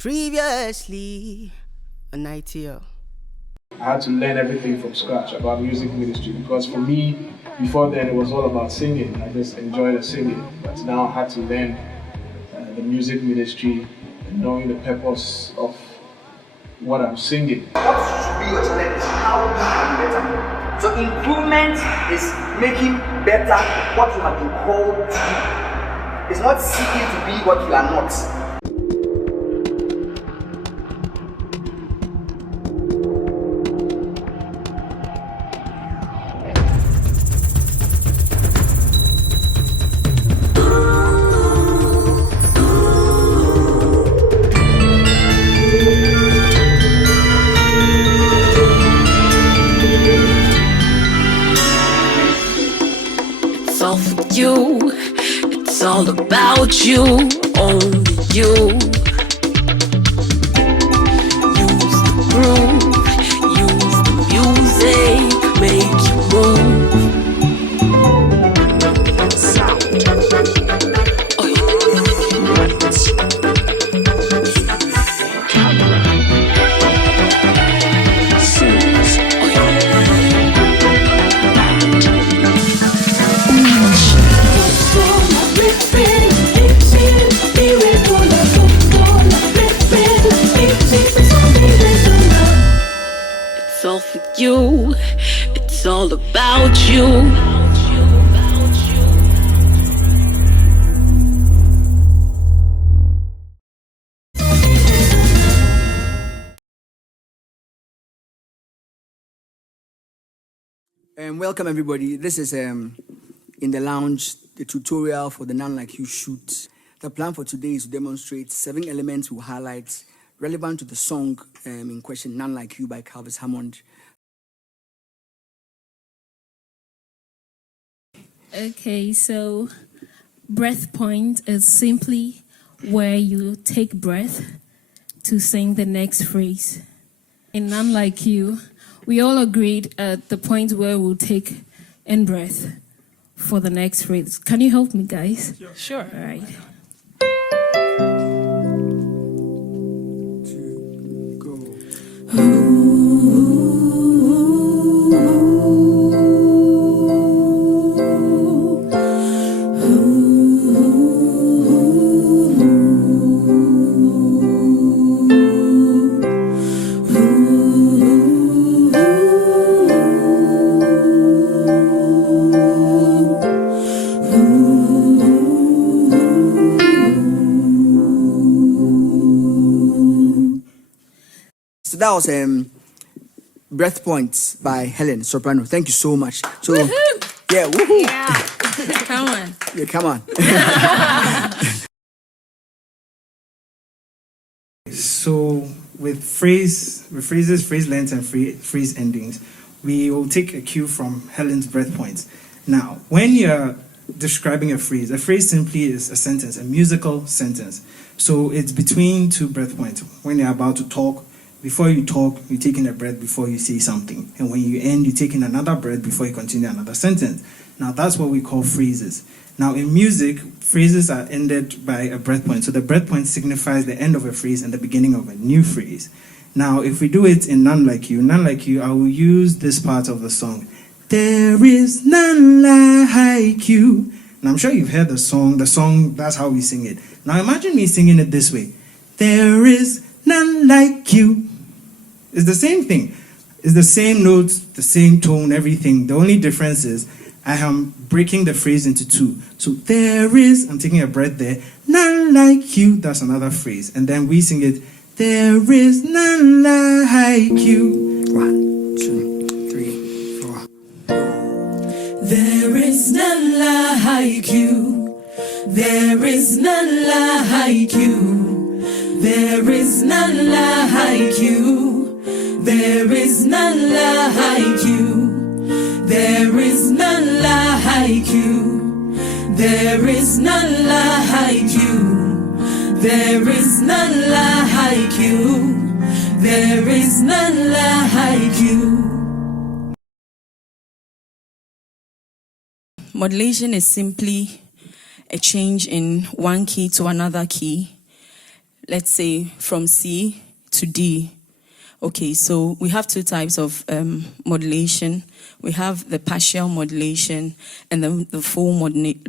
Previously on ITL. I had to learn everything from scratch about music ministry because for me, before then, it was all about singing. I just enjoyed the singing, but now I had to learn the music ministry and knowing the purpose of what I'm singing. What should be your challenge is how you can be better. So improvement is making better what you have been called to do. It's not seeking to be what you are not. It's all about you, only you. Use the groove, use the music, make you move. Sound. Oh, yeah. Camera. Scenes. Oh, yeah. It's all for you, it's all about you. Welcome everybody. This is in the lounge, the tutorial for the None Like You shoot. The plan for today is to demonstrate 7 elements we'll highlight relevant to the song in question, None Like You by Calvis Hammond. Okay, so breath point is simply where you take breath to sing the next phrase. In None Like You, we all agreed at the point where we'll take in breath for the next phrase. Can you help me, guys? Sure. All right. So that was Breath Points by Helen, soprano. Thank you so much. So, woohoo! Yeah, woohoo! Yeah, come on. Yeah, come on. So with phrases, phrase lengths, and phrase endings, we will take a cue from Helen's breath points. Now, when you're describing a phrase simply is a sentence, a musical sentence. So it's between 2 breath points. When you're about to talk, before you talk, you're taking a breath before you say something. And when you end, you're taking another breath before you continue another sentence. Now, that's what we call phrases. Now, in music, phrases are ended by a breath point. So the breath point signifies the end of a phrase and the beginning of a new phrase. Now, if we do it in None Like You, I will use this part of the song. There is none like you. And I'm sure you've heard the song, that's how we sing it. Now, imagine me singing it this way. There is none like you. It's the same thing. It's the same notes, the same tone, everything. The only difference is I am breaking the phrase into 2. So there is, I'm taking a breath there, none like you, that's another phrase. And then we sing it, there is none like you. 1, 2, 3, 4. There is none like you. There is none like you. There is none like you. There is none like you. There is none like you. There is none like you. There is none like you. There is none like you. Modulation is simply a change in one key to another key. let's say from C to D. Okay, so we have two types of modulation. We have the partial modulation and then the full modulation.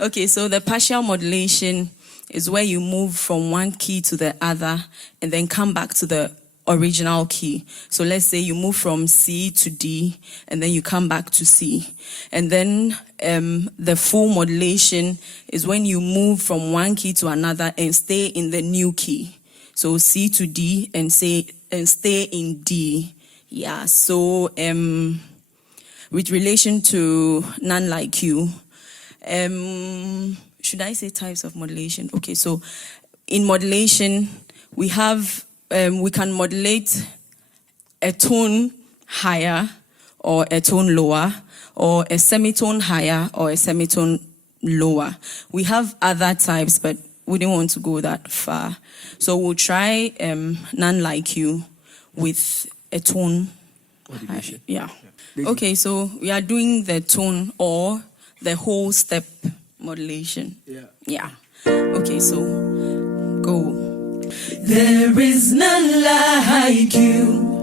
Okay, so the partial modulation is where you move from one key to the other and then come back to the original key. So let's say you move from C to D and then you come back to C. And then the full modulation is when you move from one key to another and stay in the new key. So C to D and stay in D. Yeah, so with relation to None Like You, should I say types of modulation? Okay, so in modulation, we have, we can modulate a tone higher or a tone lower, or a semitone higher or a semitone lower. We have other types, but we didn't want to go that far. So we'll try None Like You with a tone. Yeah. Okay, so we are doing the tone or the whole step modulation. Yeah. Okay, so go. There is none like you.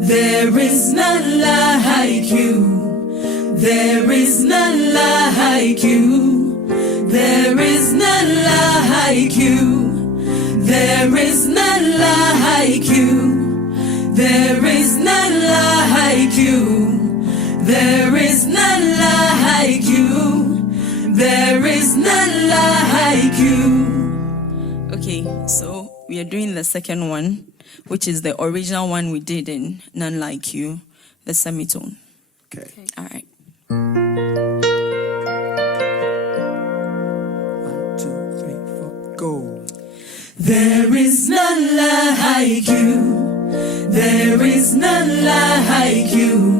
There is none like you. There is none like you. There is none like you. There is none like you. There is none like you. There is none like you. There is none like you. Okay, so we are doing the second one, which is the original one we did in None Like You, the semitone. Okay. All right. 1, 2, 3, 4, go. There is none like you. There is none like you.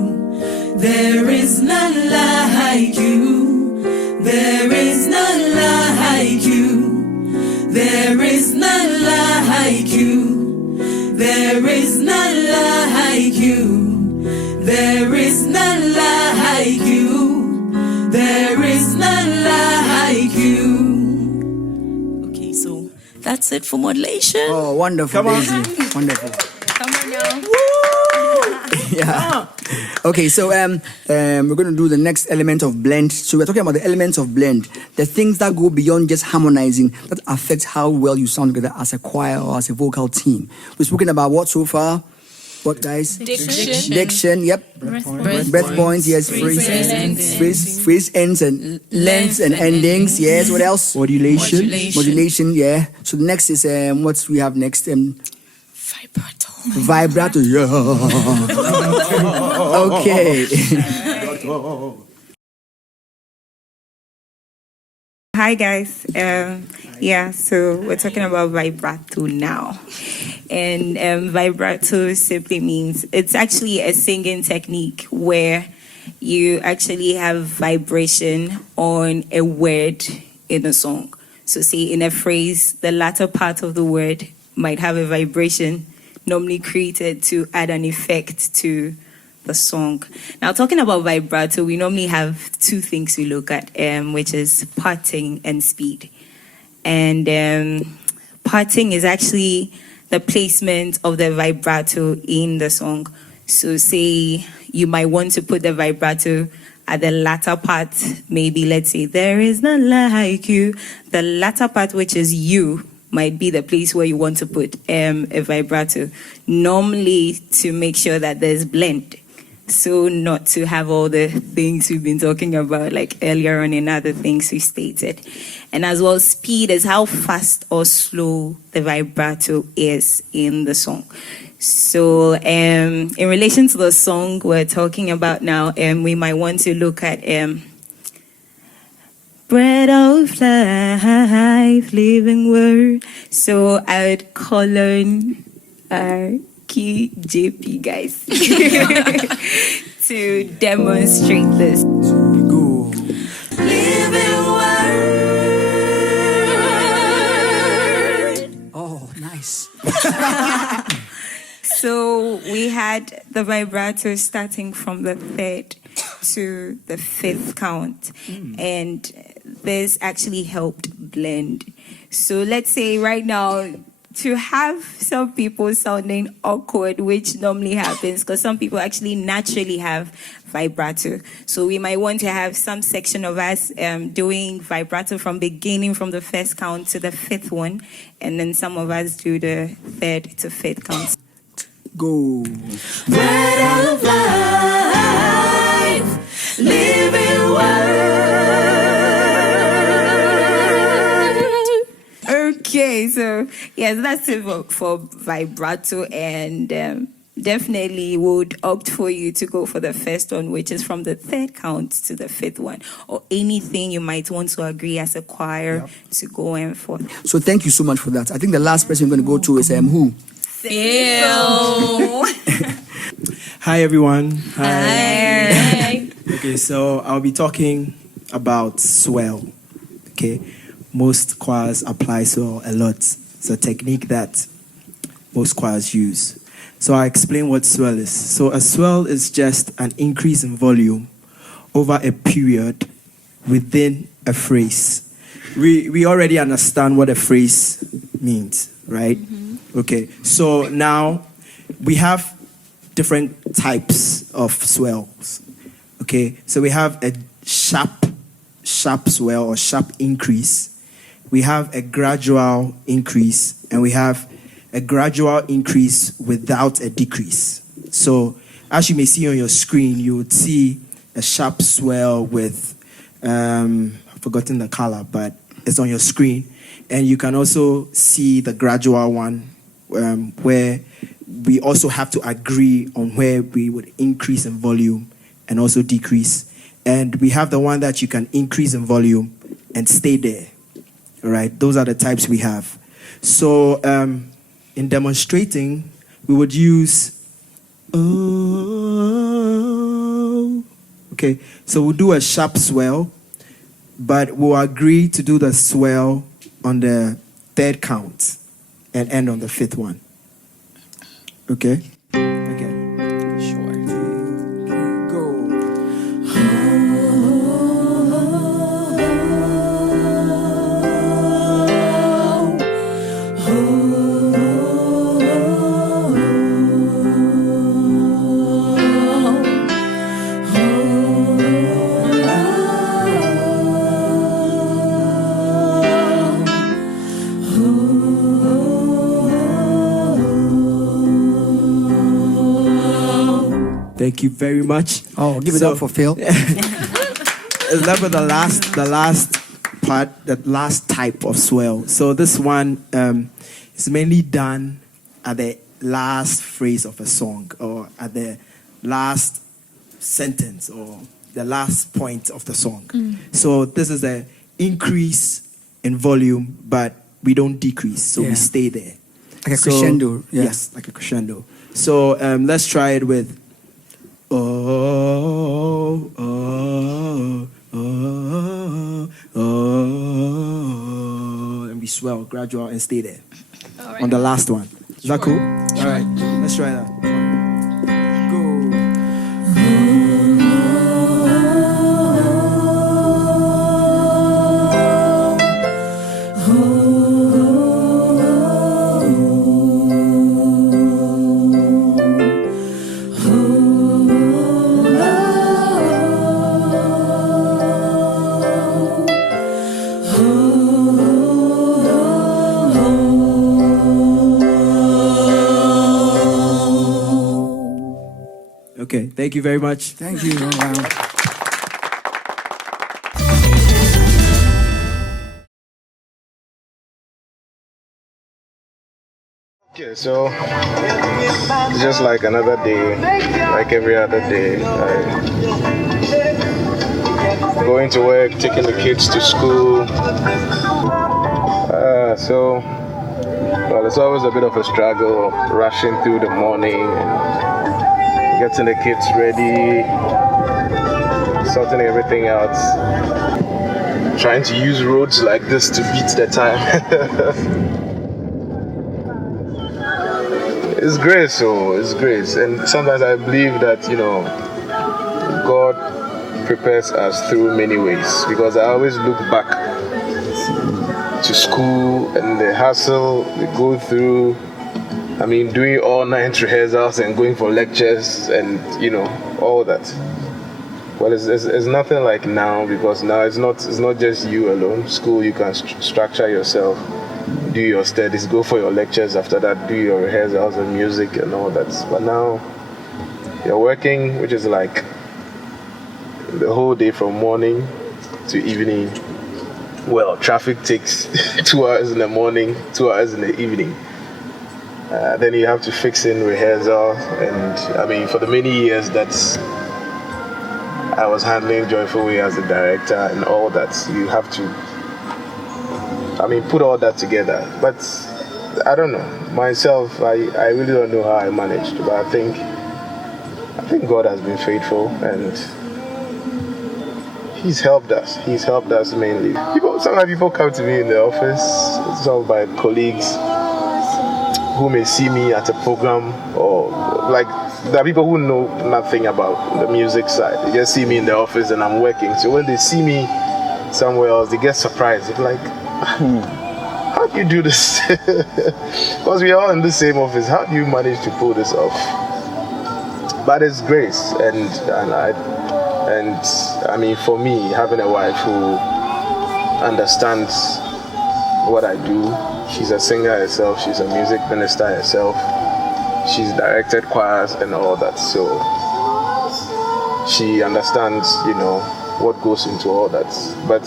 There is none like you. There is none like you. There is none like you. There is none like you. There is none like you. There is none like you. Okay, so that's it for modulation. Oh, wonderful, Come on. Daisy. Wonderful. Come on now. Yeah. Okay, so we're going to do the next element of blend. So we're talking about the elements of blend, the things that go beyond just harmonizing, that affect how well you sound together as a choir or as a vocal team. We've spoken about what so far? What, guys? Diction, yep. Breath points, yes. Phrase ends and lengths and endings, yes. What else? Modulation, yeah. So the next is, what we have next? Vibrato, yeah. Okay. Hi guys, so we're talking about vibrato now, and vibrato simply means it's actually a singing technique where you actually have vibration on a word in a song. So say in a phrase, the latter part of the word might have a vibration normally created to add an effect to the song. Now, talking about vibrato, we normally have two things we look at, which is parting and speed. And parting is actually the placement of the vibrato in the song. So say you might want to put the vibrato at the latter part, maybe let's say, there is none like you. The latter part, which is you, might be the place where you want to put a vibrato, normally to make sure that there's blend. So not to have all the things we've been talking about, like earlier on in other things we stated. And as well, speed is how fast or slow the vibrato is in the song. So in relation to the song we're talking about now, we might want to look at bread of life, living word. So I would call on our key JP guys to demonstrate this. Go. Living word. Oh, nice. So we had the vibrato starting from the third to the fifth count. And this actually helped blend. So let's say right now, to have some people sounding awkward, which normally happens because some people actually naturally have vibrato. So we might want to have some section of us doing vibrato from beginning from the first count to the fifth one, and then some of us do the third to fifth counts. Go. Bread of life, living word. Okay, so yes, that's it for vibrato, and definitely would opt for you to go for the first one, which is from the third count to the fifth one, or anything you might want to agree as a choir to go in for. So thank you so much for that. I think the last person we're going to go to is who? Phil. Hi everyone. Hi. Okay, so I'll be talking about swell. Okay, most choirs apply swell a lot. It's a technique that most choirs use. So I'll explain what swell is. So a swell is just an increase in volume over a period within a phrase. We already understand what a phrase means, right? Mm-hmm. Okay, so now we have different types of swells. Okay, so we have a sharp swell or sharp increase. We have a gradual increase, and we have a gradual increase without a decrease. So as you may see on your screen, you would see a sharp swell with, I've forgotten the color, but it's on your screen. And you can also see the gradual one where we also have to agree on where we would increase in volume and also decrease. And we have the one that you can increase in volume and stay there. All right, those are the types we have. So in demonstrating, we would use okay, so we'll do a sharp swell, but we'll agree to do the swell on the third count and end on the fifth one. Okay? Okay. Sure. Go. Thank you very much. Oh, give it up for Phil. That was the last part, the last type of swell. So this one is mainly done at the last phrase of a song, or at the last sentence, or the last point of the song. So this is an increase in volume, but we don't decrease, so we stay there. Like a crescendo. Yeah. Yes, like a crescendo. So let's try it with oh, oh, oh, oh, and we swell, gradual, and stay there. On the last one. Is that cool? All right, let's try that. Okay, thank you very much. Thank you. Wow. Okay, so it's just like another day, like every other day. Going to work, taking the kids to school. Well, it's always a bit of a struggle, rushing through the morning and getting the kids ready, sorting everything out, trying to use roads like this to beat the time. It's grace, and sometimes I believe that, God prepares us through many ways, because I always look back to school and the hassle we go through. I mean, doing all night rehearsals and going for lectures and, you know, all that. Well, it's nothing like now, because now it's not just you alone. School, you can structure yourself, do your studies, go for your lectures, after that do your rehearsals and music and all that. But now you're working, which is like the whole day from morning to evening. Well, traffic takes 2 hours in the morning, 2 hours in the evening. Then you have to fix in rehearsal, and I mean, for the many years that I was handling Joyful Way as a director and all that, you have to, I mean, put all that together. But I don't know, myself, I really don't know how I managed, but I think God has been faithful, and He's helped us. He's helped us mainly. Sometimes people come to me in the office, some of my colleagues who may see me at a program, or like there are people who know nothing about the music side. They just see me in the office and I'm working. So when they see me somewhere else, they get surprised. They're like, how do you do this? Because we are all in the same office. How do you manage to pull this off? But it's grace, and I mean, for me, having a wife who understands what I do. She's a singer herself, she's a music minister herself, she's directed choirs and all that, so she understands, you know, what goes into all that. But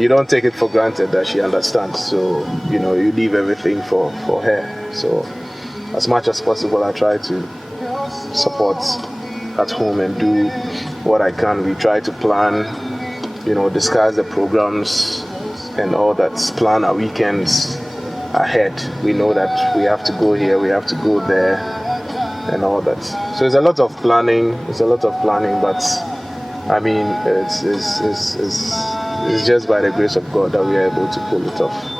you don't take it for granted that she understands, so, you know, you leave everything for her. So as much as possible, I try to support at home and do what I can. We try to plan, you know, discuss the programs and all that, plan our weekends ahead. We know that we have to go here, we have to go there, and all that. So it's a lot of planning, but I mean, it's just by the grace of God that we are able to pull it off.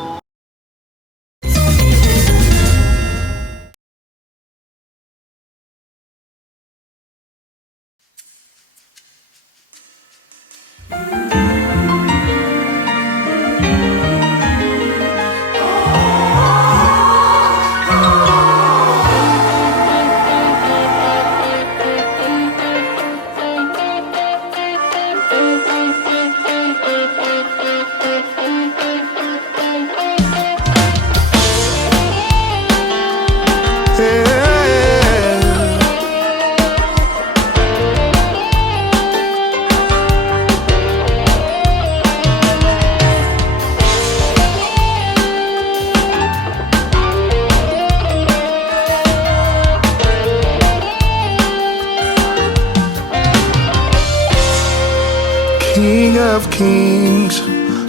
King of kings,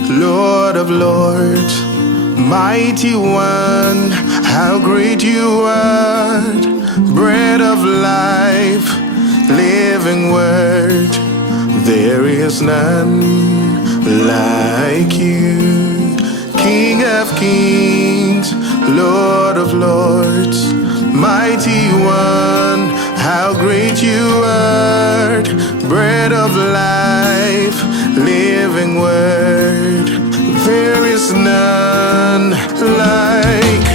Lord of lords, mighty one, how great you are. Bread of life, living word, there is none like you. King of kings, Lord of lords, mighty one, how great you are. Bread of life, living word, there is none like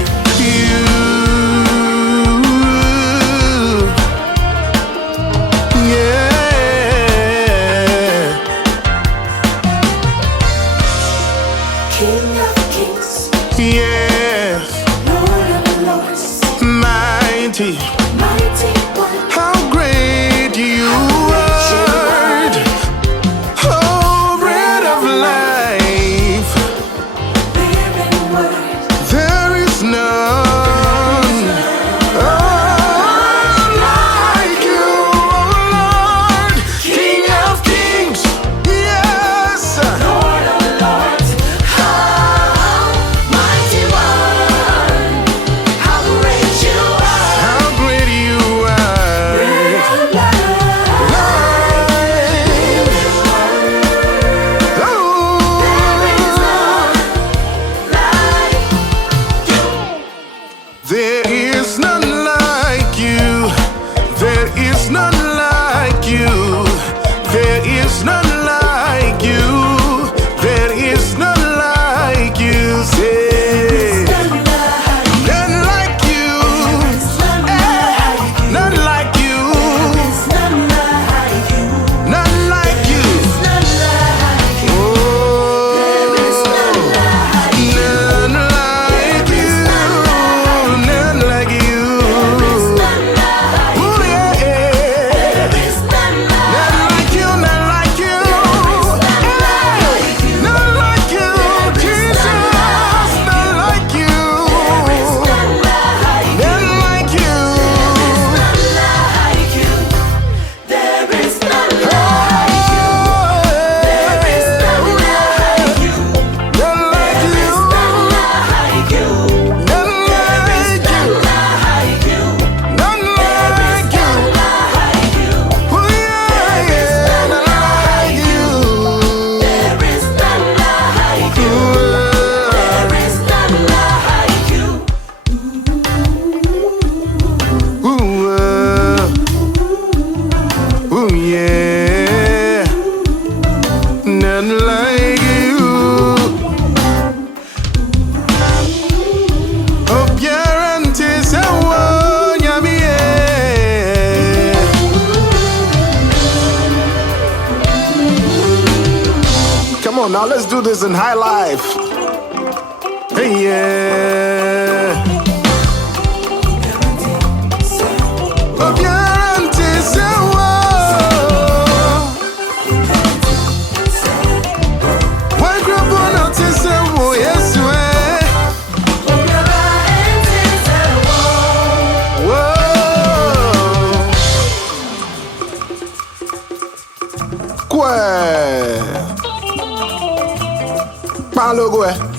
you. Yeah. King of kings, Yeah. Lord of lords, Mighty, mighty one, how great you are. Oh, bread of life, living word, there is none like you, oh Lord. King of kings, yes. Lord of lords, how mighty one, how great you are. How great you are. Bread of life, success and high life. Hey, yeah. Logo é.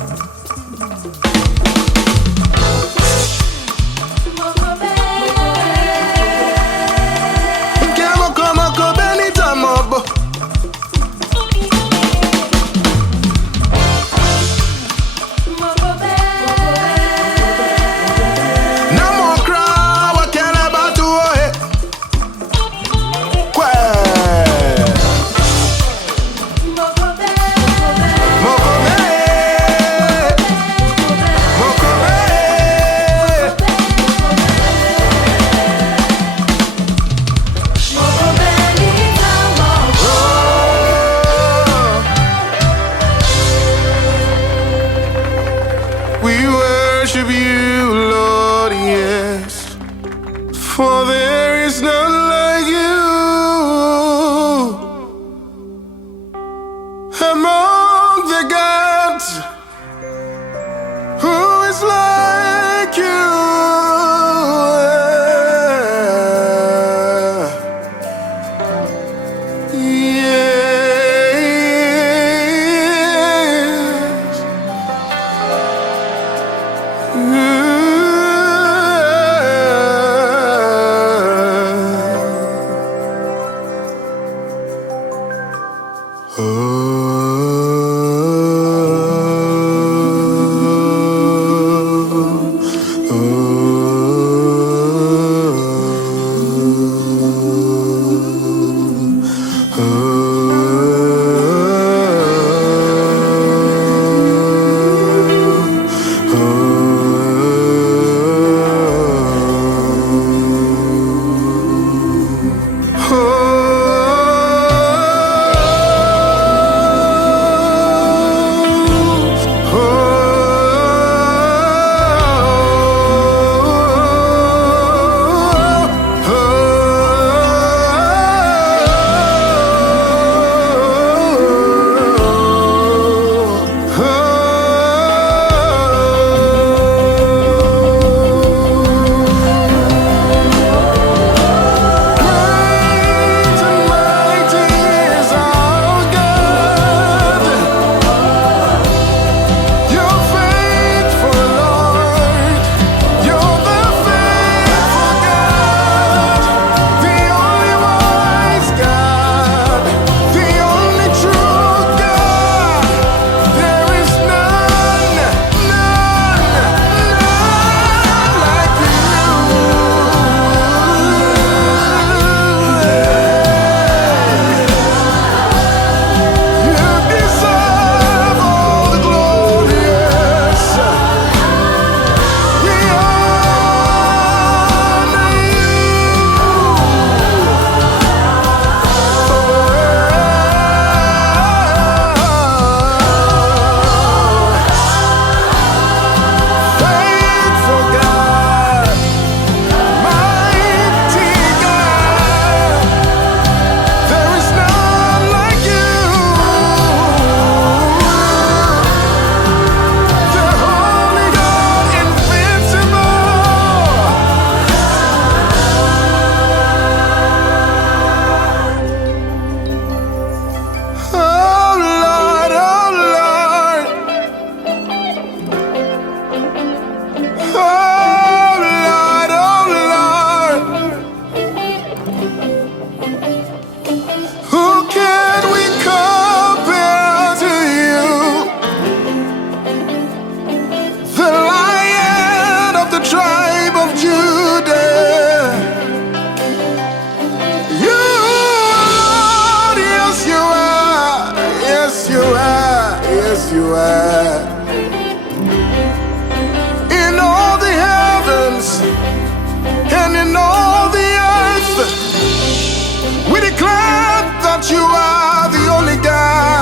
You are the only God.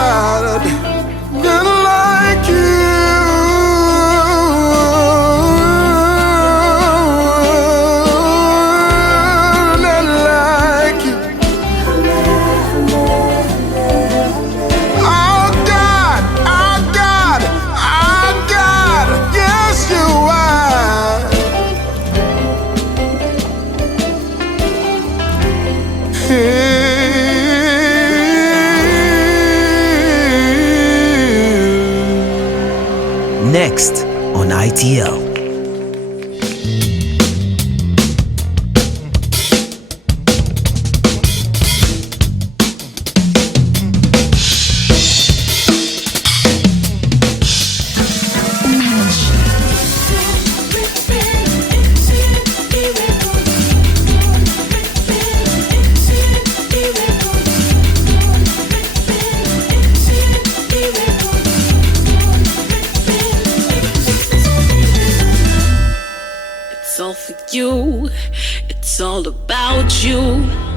Next on ITL. It's all for you. It's all about you.